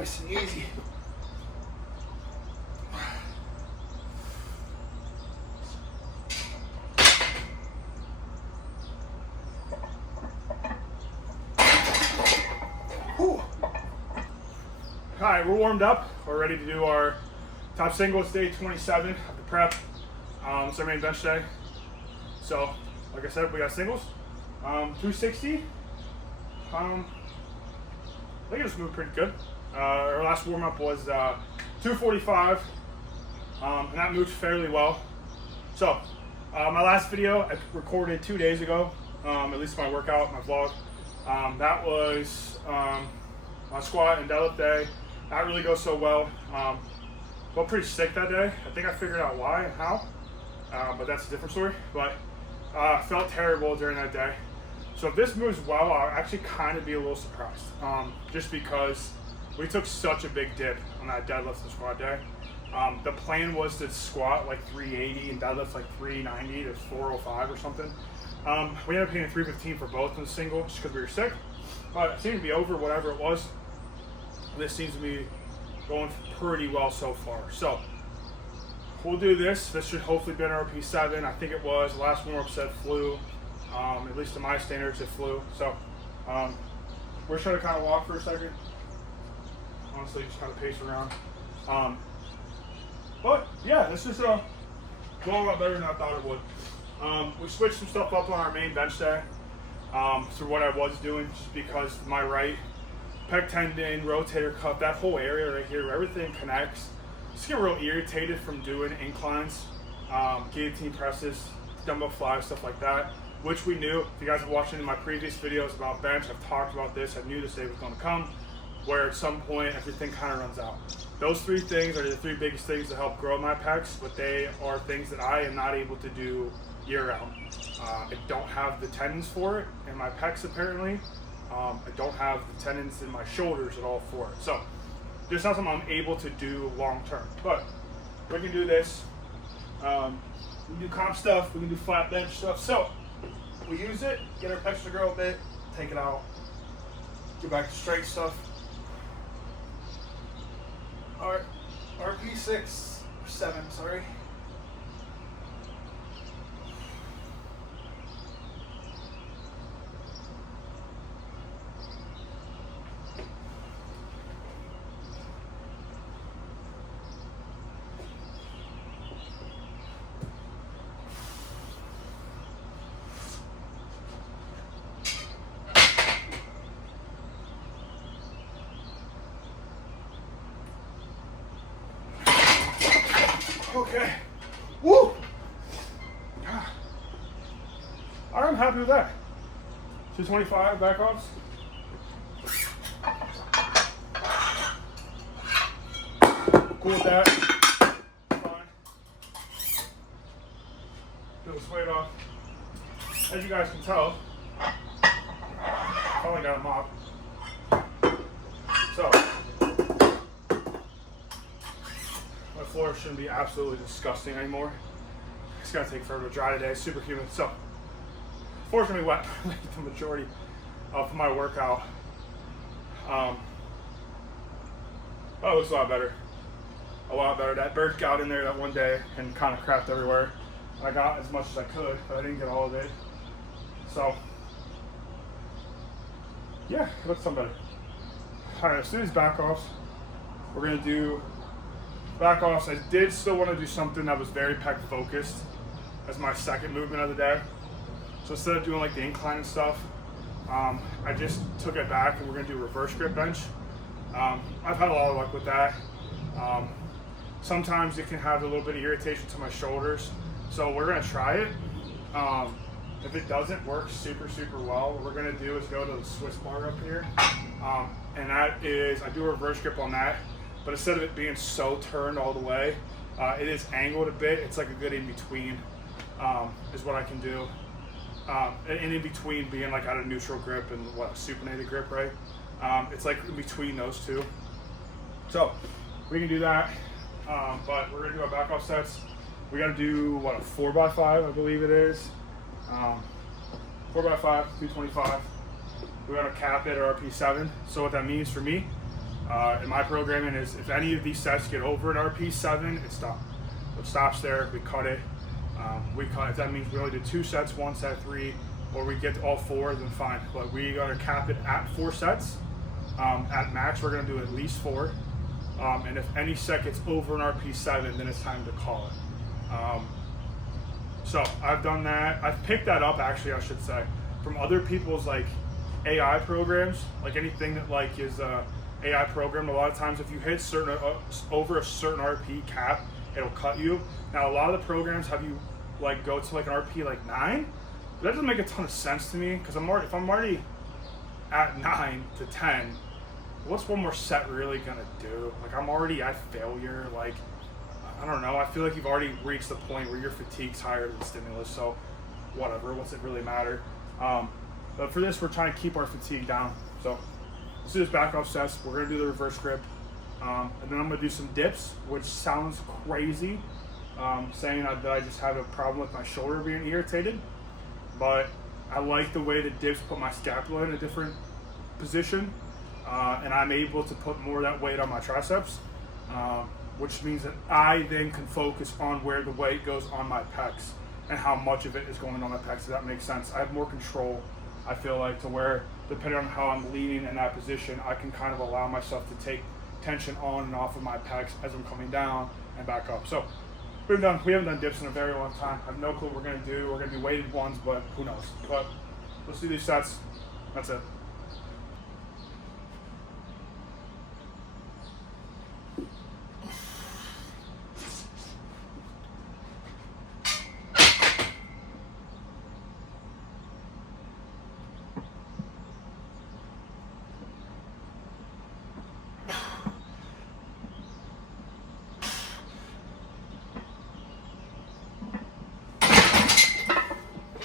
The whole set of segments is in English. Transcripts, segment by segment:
Nice and easy. Whew. All right, we're warmed up. We're ready to do our top singles, day 27 of the prep. It's our main bench day. So, like I said, we got singles. 260. I think it just moved pretty good. Our last warm up was 245, and that moved fairly well. So, my last video I recorded 2 days ago, at least my workout, my vlog. That was my squat and deadlift day. That really goes so well. Felt pretty sick that day. I think I figured out why and how, but that's a different story. But felt terrible during that day. So if this moves well, I'll actually kind of be a little surprised, just because we took such a big dip on that deadlift and squat day. The plan was to squat like 380 and deadlift like 390 to 405 or something. We ended up hitting 315 for both in the single just because we were sick, but it seemed to be over whatever it was. This seems to be going pretty well so far. So we'll do this. This should hopefully be an RP7. I think it was. The last warm-up said flew. At least to my standards, it flew. So we're just trying to kind of walk for a second. Honestly, just kind of pace around. But yeah, this is going a lot better than I thought it would. We switched some stuff up on our main bench day to what I was doing, just because my right pec tendon, rotator cuff, that whole area right here where everything connects. Just get real irritated from doing inclines, guillotine presses, dumbbell flies, stuff like that, which we knew. If you guys have watched any of my previous videos about bench, I've talked about this. I knew this day was going to come, where at some point everything kind of runs out. Those three things are the three biggest things that help grow my pecs, but they are things that I am not able to do year-round. I don't have the tendons for it in my pecs apparently. I don't have the tendons in my shoulders at all for it. So just not something I'm able to do long-term. But we can do this. We can do comp stuff. We can do flat bench stuff. So we use it, get our pecs to grow a bit, take it out, get back to straight stuff. All right, RP6, 7, sorry. Okay. Woo! I'm happy with that. 225 back offs. Cool with that. Fine. Feel this weight off. As you guys can tell, I only got a mop. So my floor shouldn't be absolutely disgusting anymore. It's gonna take forever to dry today. It's super humid. So floor's gonna be wet the majority of my workout. Oh, it looks a lot better. A lot better. That bird got in there that one day and kind of crapped everywhere. I got as much as I could, but I didn't get all of it. So yeah, it looks some better. All right, let's do these back offs. We're gonna do back offs. I did still want to do something that was very pec focused as my second movement of the day. So instead of doing like the incline and stuff, I just took it back and we're gonna do reverse grip bench. I've had a lot of luck with that. Sometimes it can have a little bit of irritation to my shoulders, so we're gonna try it. If it doesn't work super well, what we're gonna do is go to the Swiss bar up here, and that is, I do a reverse grip on that, but instead of it being so turned all the way, it is angled a bit. It's like a good in between, is what I can do. And in between being like at a neutral grip and what, a supinated grip, right? It's like in between those two. So we can do that, but we're gonna do our back off sets. We gotta do what, a 4x5, I believe it is. 4x5, 225. We're gonna cap it at RP7. So what that means for me, in my programming is if any of these sets get over an RP7, it's done. It stops there. We cut it. If that means we only do 2 sets, 1 set, 3, or we get to all 4, then fine. But we gotta cap it at 4 sets. At max, we're gonna do at least 4. And if any set gets over an RP7, then it's time to call it. So I've done that. I've picked that up, actually, I should say, from other people's like AI programs, like anything that like is AI programmed. A lot of times, if you hit certain over a certain RP cap, it'll cut you. Now, a lot of the programs have you like go to like an RP like 9. But that doesn't make a ton of sense to me because if I'm already at 9 to 10, what's one more set really gonna do? Like I'm already at failure. Like I don't know. I feel like you've already reached the point where your fatigue's higher than stimulus. So whatever. What's it really matter? But for this, we're trying to keep our fatigue down. So let's do this back off sets. We're gonna do the reverse grip, and then I'm gonna do some dips, which sounds crazy, saying that I just have a problem with my shoulder being irritated. But I like the way the dips put my scapula in a different position, and I'm able to put more of that weight on my triceps, which means that I then can focus on where the weight goes on my pecs and how much of it is going on my pecs. Does that make sense? I have more control, I feel like, to where depending on how I'm leaning in that position, I can kind of allow myself to take tension on and off of my pecs as I'm coming down and back up. So we haven't done dips in a very long time. I have no clue what we're gonna do. We're gonna do weighted ones, but who knows? But let's do these sets. That's it.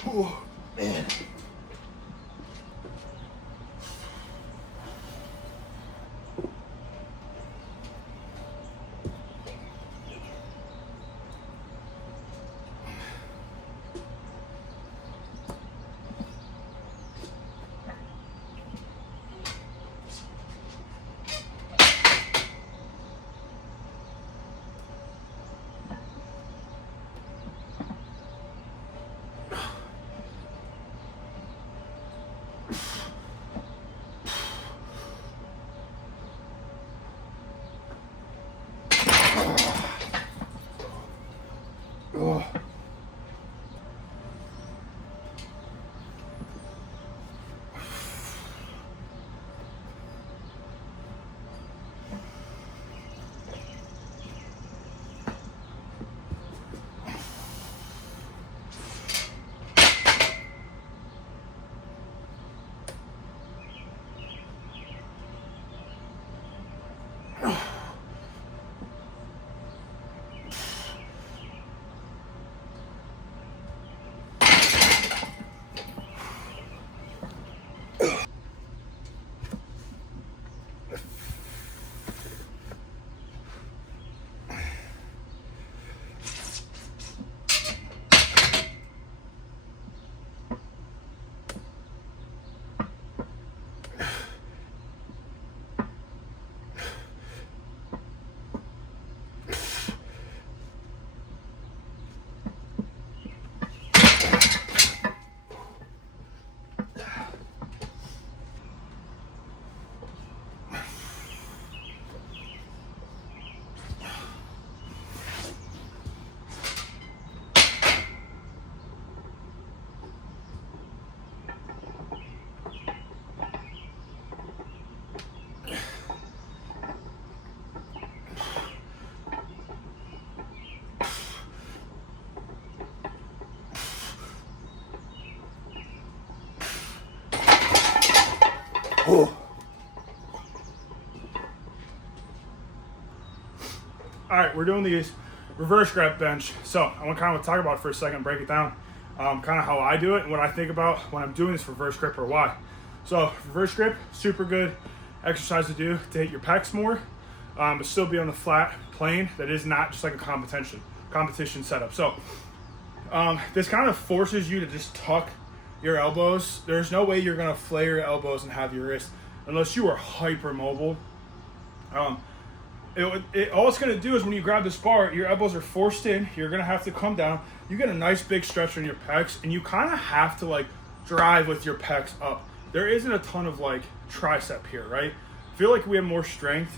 Oh, man. Oh. Oh. All right, we're doing these reverse grip bench. So I want to kind of talk about it for a second, break it down, kind of how I do it and what I think about when I'm doing this reverse grip or why. So reverse grip, super good exercise to do to hit your pecs more, but still be on the flat plane. That is not just like a competition setup. So this kind of forces you to just tuck your elbows. There's no way you're gonna flare your elbows and have your wrist unless you are hyper mobile. All it's going to do is when you grab this bar, your elbows are forced in. You're going to have to come down. You get a nice big stretch on your pecs, and you kind of have to like drive with your pecs up. There isn't a ton of like tricep here, right? I feel like we have more strength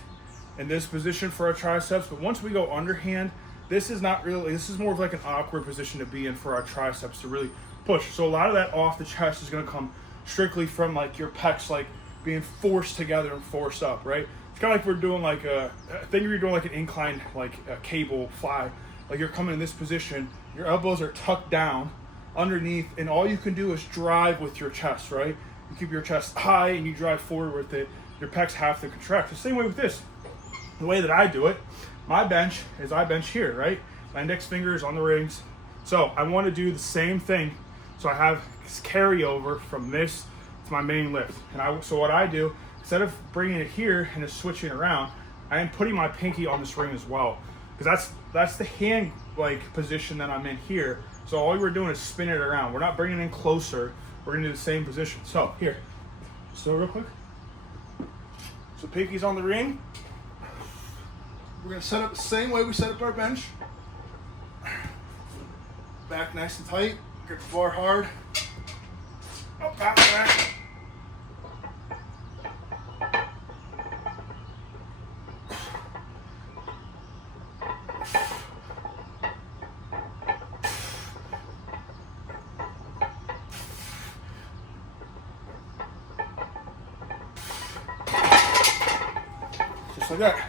in this position for our triceps, but once we go underhand, this is more of like an awkward position to be in for our triceps to really push. So a lot of that off the chest is going to come strictly from like your pecs like being forced together and forced up, right? It's kind of like we're doing like you're doing like an incline, like a cable fly. Like you're coming in this position, your elbows are tucked down underneath, and all you can do is drive with your chest, right? You keep your chest high and you drive forward with it. Your pecs have to contract. The same way with this. The way that I do it, my bench is I bench here, right? My index finger is on the rings. So I want to do the same thing. So I have this carryover from this to my main lift. So what I do, instead of bringing it here and just switching around, I am putting my pinky on this ring as well. Because that's the hand like position that I'm in here. So all we're doing is spin it around. We're not bringing it in closer. We're going to do the same position. So here, so real quick. So pinky's on the ring. We're going to set up the same way we set up our bench. Back nice and tight. Grip the bar hard. Up, back. Just like that.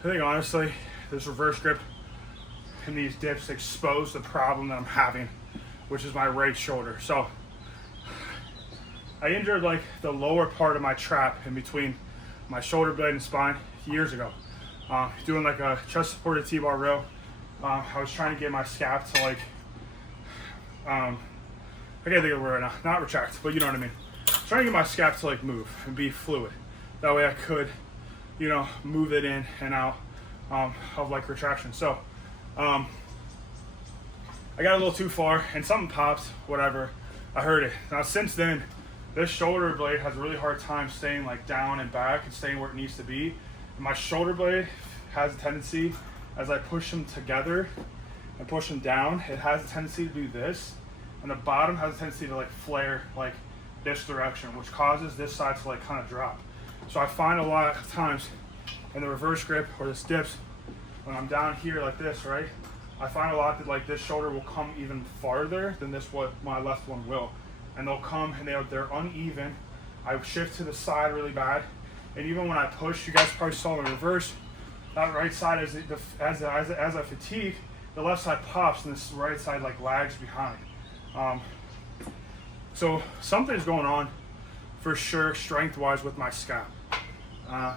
I think honestly, this reverse grip and these dips expose the problem that I'm having, which is my right shoulder. So I injured like the lower part of my trap in between my shoulder blade and spine years ago. Doing like a chest supported T-bar row. I was trying to get my scap to like, I can't think of the word right now, not retract, but you know what I mean. Trying to get my scap to like move and be fluid. That way I could, move it in and out of like retraction. So I got a little too far and something popped, whatever. I heard it. Now since then, this shoulder blade has a really hard time staying like down and back and staying where it needs to be. And my shoulder blade has a tendency, as I push them together and push them down, it has a tendency to do this. And the bottom has a tendency to like flare like this direction, which causes this side to like kind of drop. So I find a lot of times in the reverse grip or this dips, when I'm down here like this, right? I find a lot that like this shoulder will come even farther than what my left one will. And they'll come and they're uneven. I shift to the side really bad. And even when I push, you guys probably saw the reverse, that right side as I fatigue, the left side pops and this right side like lags behind. So something's going on for sure strength-wise with my scap.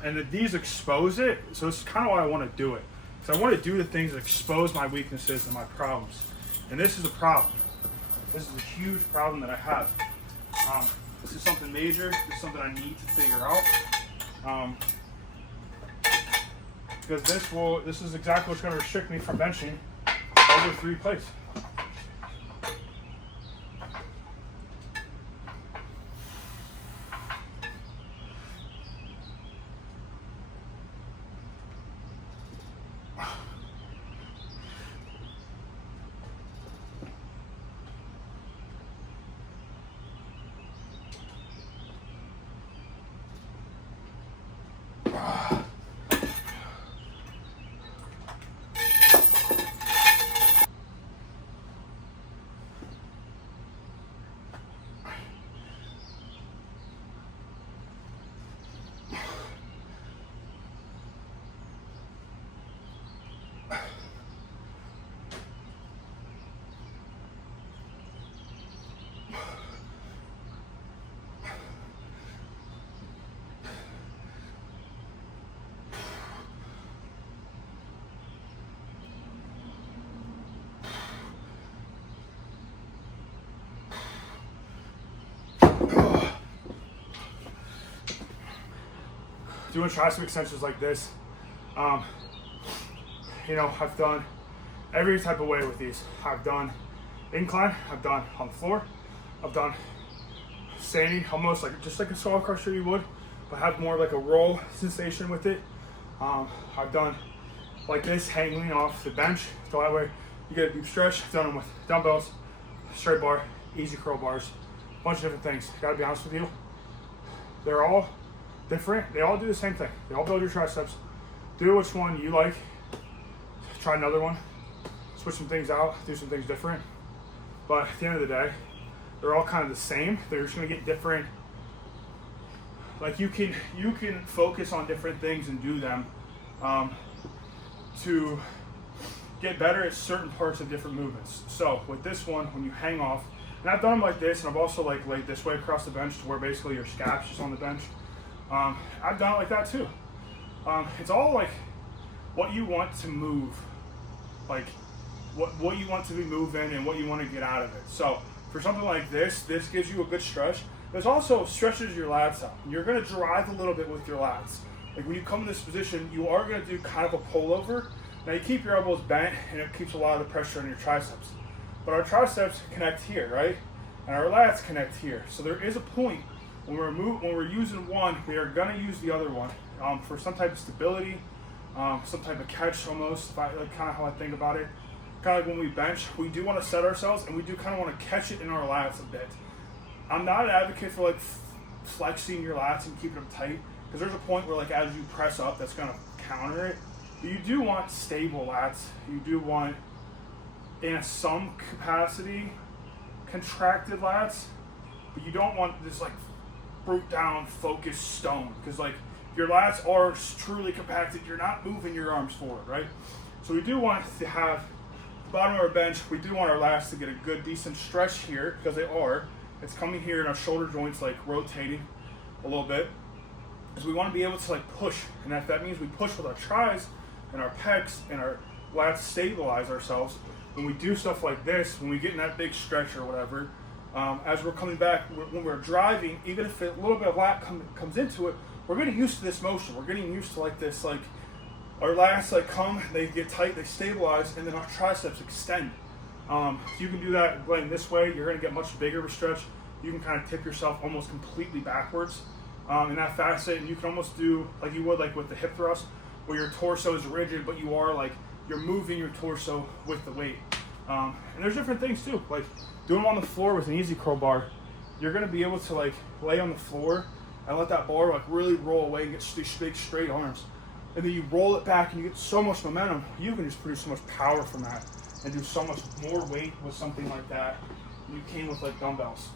And these expose it, so this is kind of why I want to do it. So I want to do the things that expose my weaknesses and my problems. And this is a problem. This is a huge problem that I have. This is something major. This is something I need to figure out. Because this is exactly what's going to restrict me from benching over 3 plates. doing tricep extensions like this, you know, I've done every type of way with these. I've done incline, I've done on the floor, I've done standing, almost like just like a saw crusher you would, but have more like a roll sensation with it. I've done like this, hanging off the bench, so that way you get a deep stretch. I've done them with dumbbells, straight bar, easy curl bars, a bunch of different things. Gotta be honest with you, they're all different. They all do the same thing. They all build your triceps. Do which one you like. Try another one. Switch some things out. Do some things different. But at the end of the day, they're all kind of the same. They're just gonna get different. Like you can focus on different things and do them to get better at certain parts of different movements. So with this one, when you hang off, and I've done them like this, and I've also like laid this way across the bench to where basically your scap's just on the bench. I've done it like that too. It's all like what you want to move, like what you want to be moving and what you want to get out of it. So for something like this gives you a good stretch. There's also stretches your lats out. You're gonna drive a little bit with your lats. Like when you come in this position, you are gonna do kind of a pullover. Now you keep your elbows bent and it keeps a lot of the pressure on your triceps. But our triceps connect here, right? And our lats connect here. So there is a point when we're using one, we are gonna use the other one for some type of stability, some type of catch almost, like kind of how I think about it. Kind of like when we bench, we do want to set ourselves and we do kind of want to catch it in our lats a bit. I'm not an advocate for like flexing your lats and keeping them tight, because there's a point where like as you press up, that's gonna counter it. But you do want stable lats. You do want, in some capacity, contracted lats, but you don't want this like brute down focused stone, because like if your lats are truly compacted, you're not moving your arms forward, right? So we do want to have the bottom of our bench, we do want our lats to get a good decent stretch here, because they are. It's coming here in our shoulder joints, like rotating a little bit, because we want to be able to like push, and if that means we push with our tris and our pecs and our lats stabilize ourselves. When we do stuff like this, when we get in that big stretch or whatever, as we're coming back, when we're driving, even if a little bit of lat comes into it, we're getting used to this motion. We're getting used to like this, like our lats like come, they get tight, they stabilize, and then our triceps extend. You can do that laying this way. You're going to get much bigger of a stretch. You can kind of tip yourself almost completely backwards in that facet, and you can almost do like you would like with the hip thrust, where your torso is rigid, but you are like you're moving your torso with the weight. And there's different things too, like doing them on the floor with an easy curl bar. You're going to be able to like lay on the floor and let that bar like really roll away and get these big straight arms, and then you roll it back and you get so much momentum. You can just produce so much power from that and do so much more weight with something like that than you can with like dumbbells.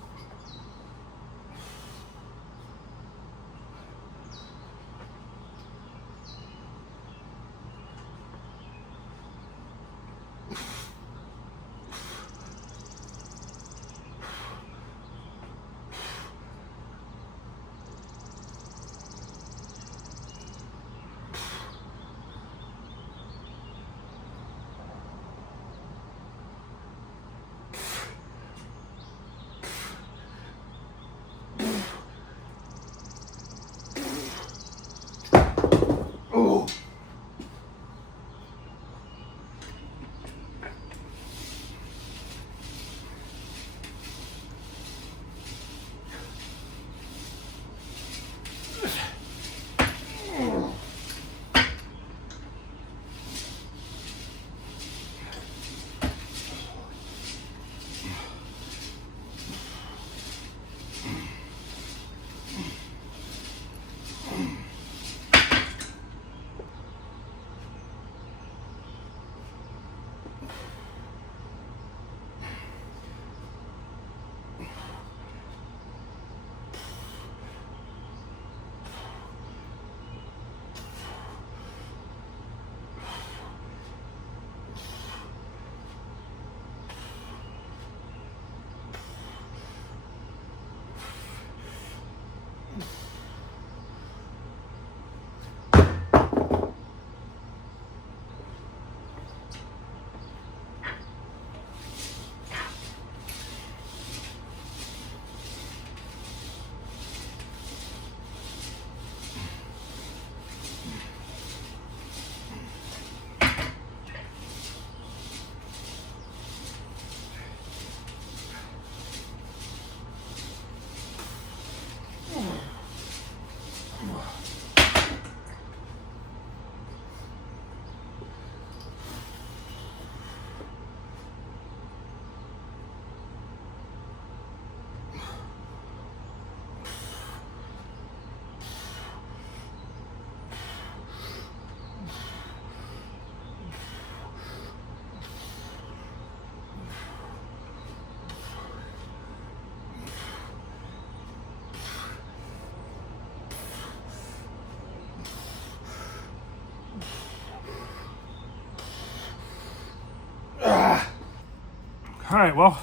All right, well,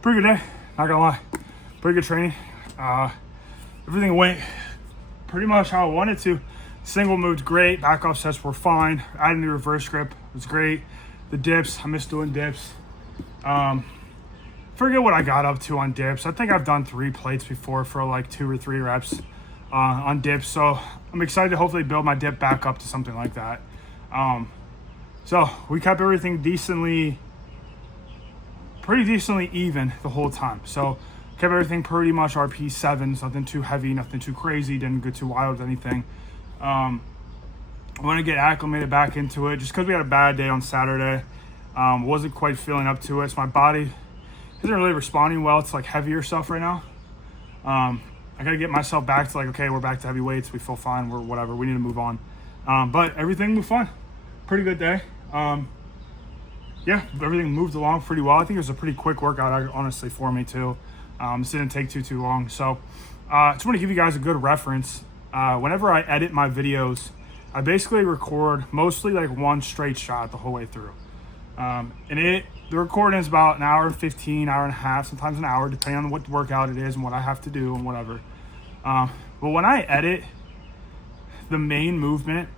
pretty good day, not gonna lie. Pretty good training. Everything went pretty much how I wanted to. Single moved great, back off sets were fine. Adding the reverse grip was great. The dips, I miss doing dips. Forget what I got up to on dips. I think I've done 3 plates before for like 2 or 3 reps on dips. So I'm excited to hopefully build my dip back up to something like that. So we kept everything pretty decently even the whole time. So kept everything pretty much RP7s, nothing too heavy, nothing too crazy, didn't get too wild with anything. I want to get acclimated back into it just because we had a bad day on Saturday. Wasn't quite feeling up to it. So my body isn't really responding well to like heavier stuff right now. I got to get myself back to like, okay, we're back to heavy weights. We feel fine. We're whatever. We need to move on. But everything moved fine. Pretty good day. Yeah, everything moved along pretty well. I think it was a pretty quick workout, honestly, for me too. This didn't take too long. So just want to give you guys a good reference. Whenever I edit my videos, I basically record mostly like one straight shot the whole way through. The recording is about an hour and 15, hour and a half, sometimes an hour, depending on what workout it is and what I have to do and whatever. But when I edit the main movement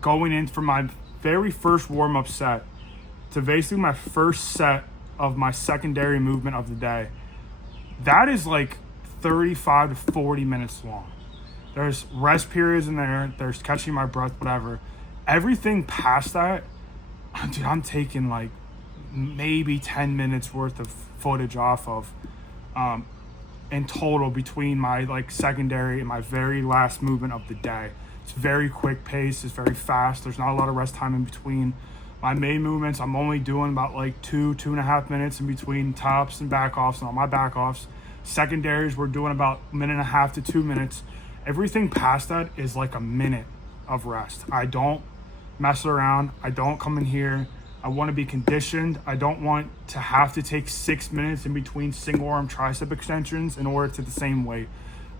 going in from my very first warm-up set to basically my first set of my secondary movement of the day, that is like 35 to 40 minutes long. There's rest periods in there, there's catching my breath, whatever. Everything past that, dude, I'm taking like maybe 10 minutes worth of footage off of in total between my like secondary and my very last movement of the day. It's very quick pace, it's very fast. There's not a lot of rest time in between. My main movements, I'm only doing about like 2.5 minutes in between tops and back offs and all my back offs. Secondaries, we're doing about 1.5 to 2 minutes. Everything past that is like a minute of rest. I don't mess around. I don't come in here. I want to be conditioned. I don't want to have to take 6 minutes in between single arm tricep extensions in order to the same weight.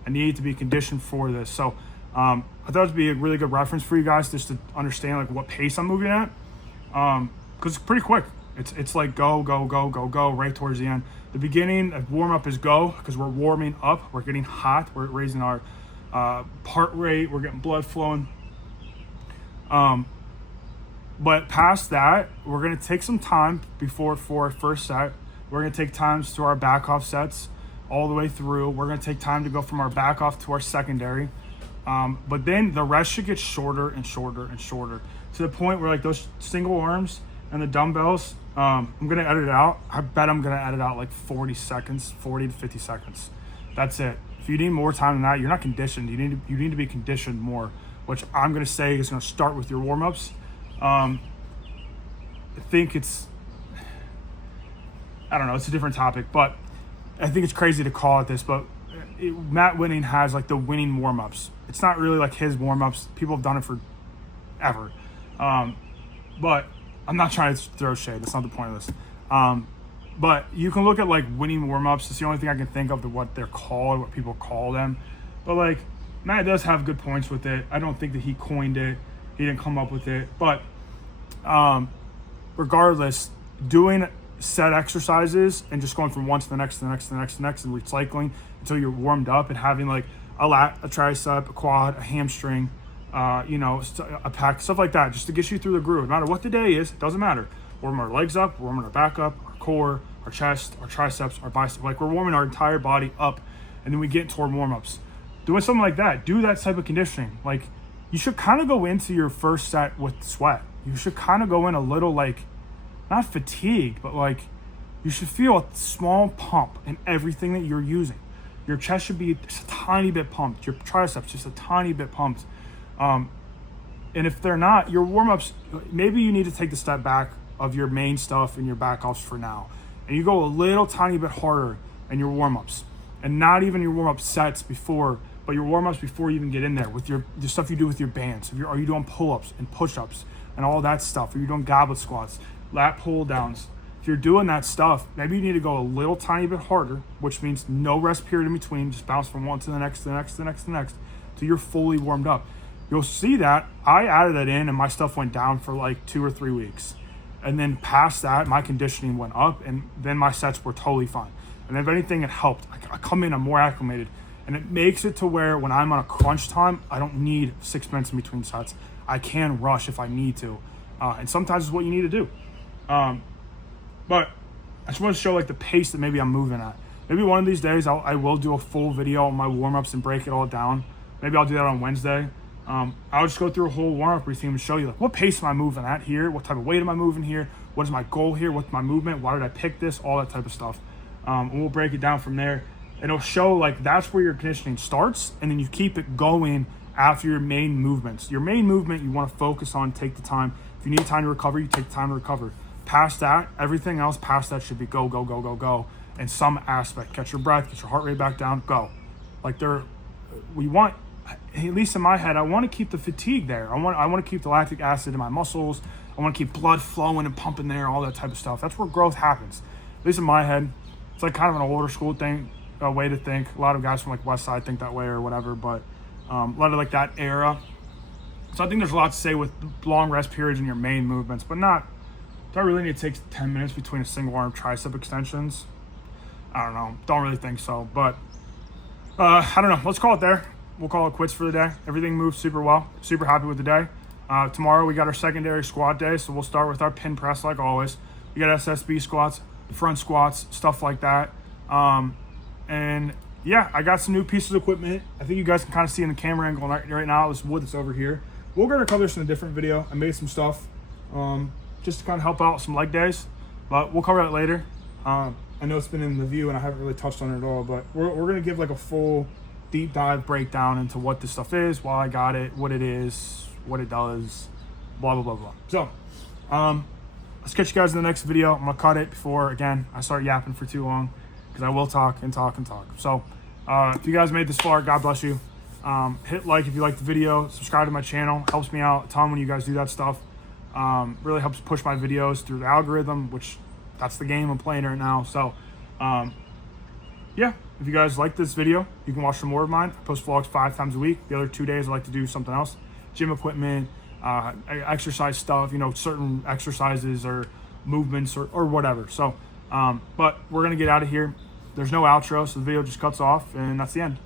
I need to be conditioned for this. So I thought it would be a really good reference for you guys just to understand like what pace I'm moving at. Because it's pretty quick. It's like go right towards the end. The beginning of warm up is go because we're warming up. We're getting hot. We're raising our heart rate. We're getting blood flowing. But past that, we're going to take some time for our first set. We're going to take times to our back off sets all the way through. We're going to take time to go from our back off to our secondary. But then the rest should get shorter and shorter and shorter to the point where like those single arms and the dumbbells, I'm going to edit it out. I bet I'm going to edit out like 40 seconds, 40 to 50 seconds. That's it. If you need more time than that, you're not conditioned. You need to be conditioned more, which I'm going to say is going to start with your warm-ups. I think it's a different topic, but I think it's crazy to call it this, but Matt Winning has like the winning warm-ups. It's not really like his warm-ups. People have done it forever. But I'm not trying to throw shade. That's not the point of this. But you can look at like winning warm-ups. It's the only thing I can think of what they're called, what people call them. But like Matt does have good points with it. I don't think that he coined it. He didn't come up with it. But regardless, doing set exercises and just going from one to the next, and recycling until you're warmed up and having like a lat, a tricep, a quad, a hamstring, a pec, stuff like that, just to get you through the groove. No matter what the day is, it doesn't matter. Warming our legs up, warming our back up, our core, our chest, our triceps, our biceps. Like we're warming our entire body up, and then we get into our warm-ups. Doing something like that, do that type of conditioning. Like you should kind of go into your first set with sweat. You should kind of go in a little like, not fatigued, but like you should feel a small pump in everything that you're using. Your chest should be just a tiny bit pumped. Your triceps just a tiny bit pumped. And if they're not, your warm-ups, maybe you need to take the step back of your main stuff and your back ups for now. And you go a little tiny bit harder in your warm-ups. And not even your warm-up sets before, but your warm-ups before you even get in there with the stuff you do with your bands. Are you doing pull-ups and push-ups and all that stuff? Are you doing goblet squats, lat pull-downs? If you're doing that stuff, maybe you need to go a little tiny bit harder, which means no rest period in between. Just bounce from one to the next, to the next, to the next, to the next, till you're fully warmed up. You'll see that I added that in and my stuff went down for like 2 or 3 weeks. And then past that, my conditioning went up and then my sets were totally fine. And if anything, it helped. I come in, I'm more acclimated. And it makes it to where when I'm on a crunch time, I don't need 6 minutes in between sets. I can rush if I need to. And sometimes it's what you need to do. But I just want to show like the pace that maybe I'm moving at. Maybe one of these days I will do a full video on my warm-ups and break it all down. Maybe I'll do that on Wednesday. I'll just go through a whole warm-up routine and show you like what pace am I moving at here? What type of weight am I moving here? What is my goal here? What's my movement? Why did I pick this? All that type of stuff. And we'll break it down from there. And it'll show like that's where your conditioning starts, and then you keep it going after your main movements. Your main movement you want to focus on, take the time. If you need time to recover, you take the time to recover. Past that, everything else past that should be go, go, go, go, go. In some aspect, catch your breath, get your heart rate back down, go. Like we want, at least in my head, I want to keep the fatigue there. I want to keep the lactic acid in my muscles. I want to keep blood flowing and pumping there, all that type of stuff. That's where growth happens. At least in my head, it's like kind of an older school thing, a way to think. A lot of guys from like West Side think that way or whatever, but a lot of like that era. So I think there's a lot to say with long rest periods in your main movements, but not. Do I really need to take 10 minutes between a single arm tricep extensions? I don't know. Don't really think so, but I don't know. Let's call it there. We'll call it quits for the day. Everything moved super well. Super happy with the day. Tomorrow we got our secondary squat day, so we'll start with our pin press like always. We got SSB squats, front squats, stuff like that. And yeah, I got some new pieces of equipment. I think you guys can kind of see in the camera angle right now. This wood that's over here. We're going to cover this in a different video. I made some stuff just to kind of help out some leg days, but we'll cover that later. I know it's been in the view and I haven't really touched on it at all, but we're going to give like a full deep dive breakdown into what this stuff is, why I got it, what it is, what it does, blah, blah, blah, blah. So, let's catch you guys in the next video. I'm going to cut it before, again, I start yapping for too long, because I will talk and talk and talk. So, if you guys made this far, God bless you. Hit like if you like the video, subscribe to my channel, helps me out a ton when you guys do that stuff. Really helps push my videos through the algorithm, which that's the game I'm playing right now. So, yeah, if you guys like this video, you can watch some more of mine. I post vlogs 5 times a week. The other 2 days I like to do something else, gym equipment, exercise stuff, you know, certain exercises or movements or whatever. So, but we're going to get out of here. There's no outro, so the video just cuts off and that's the end.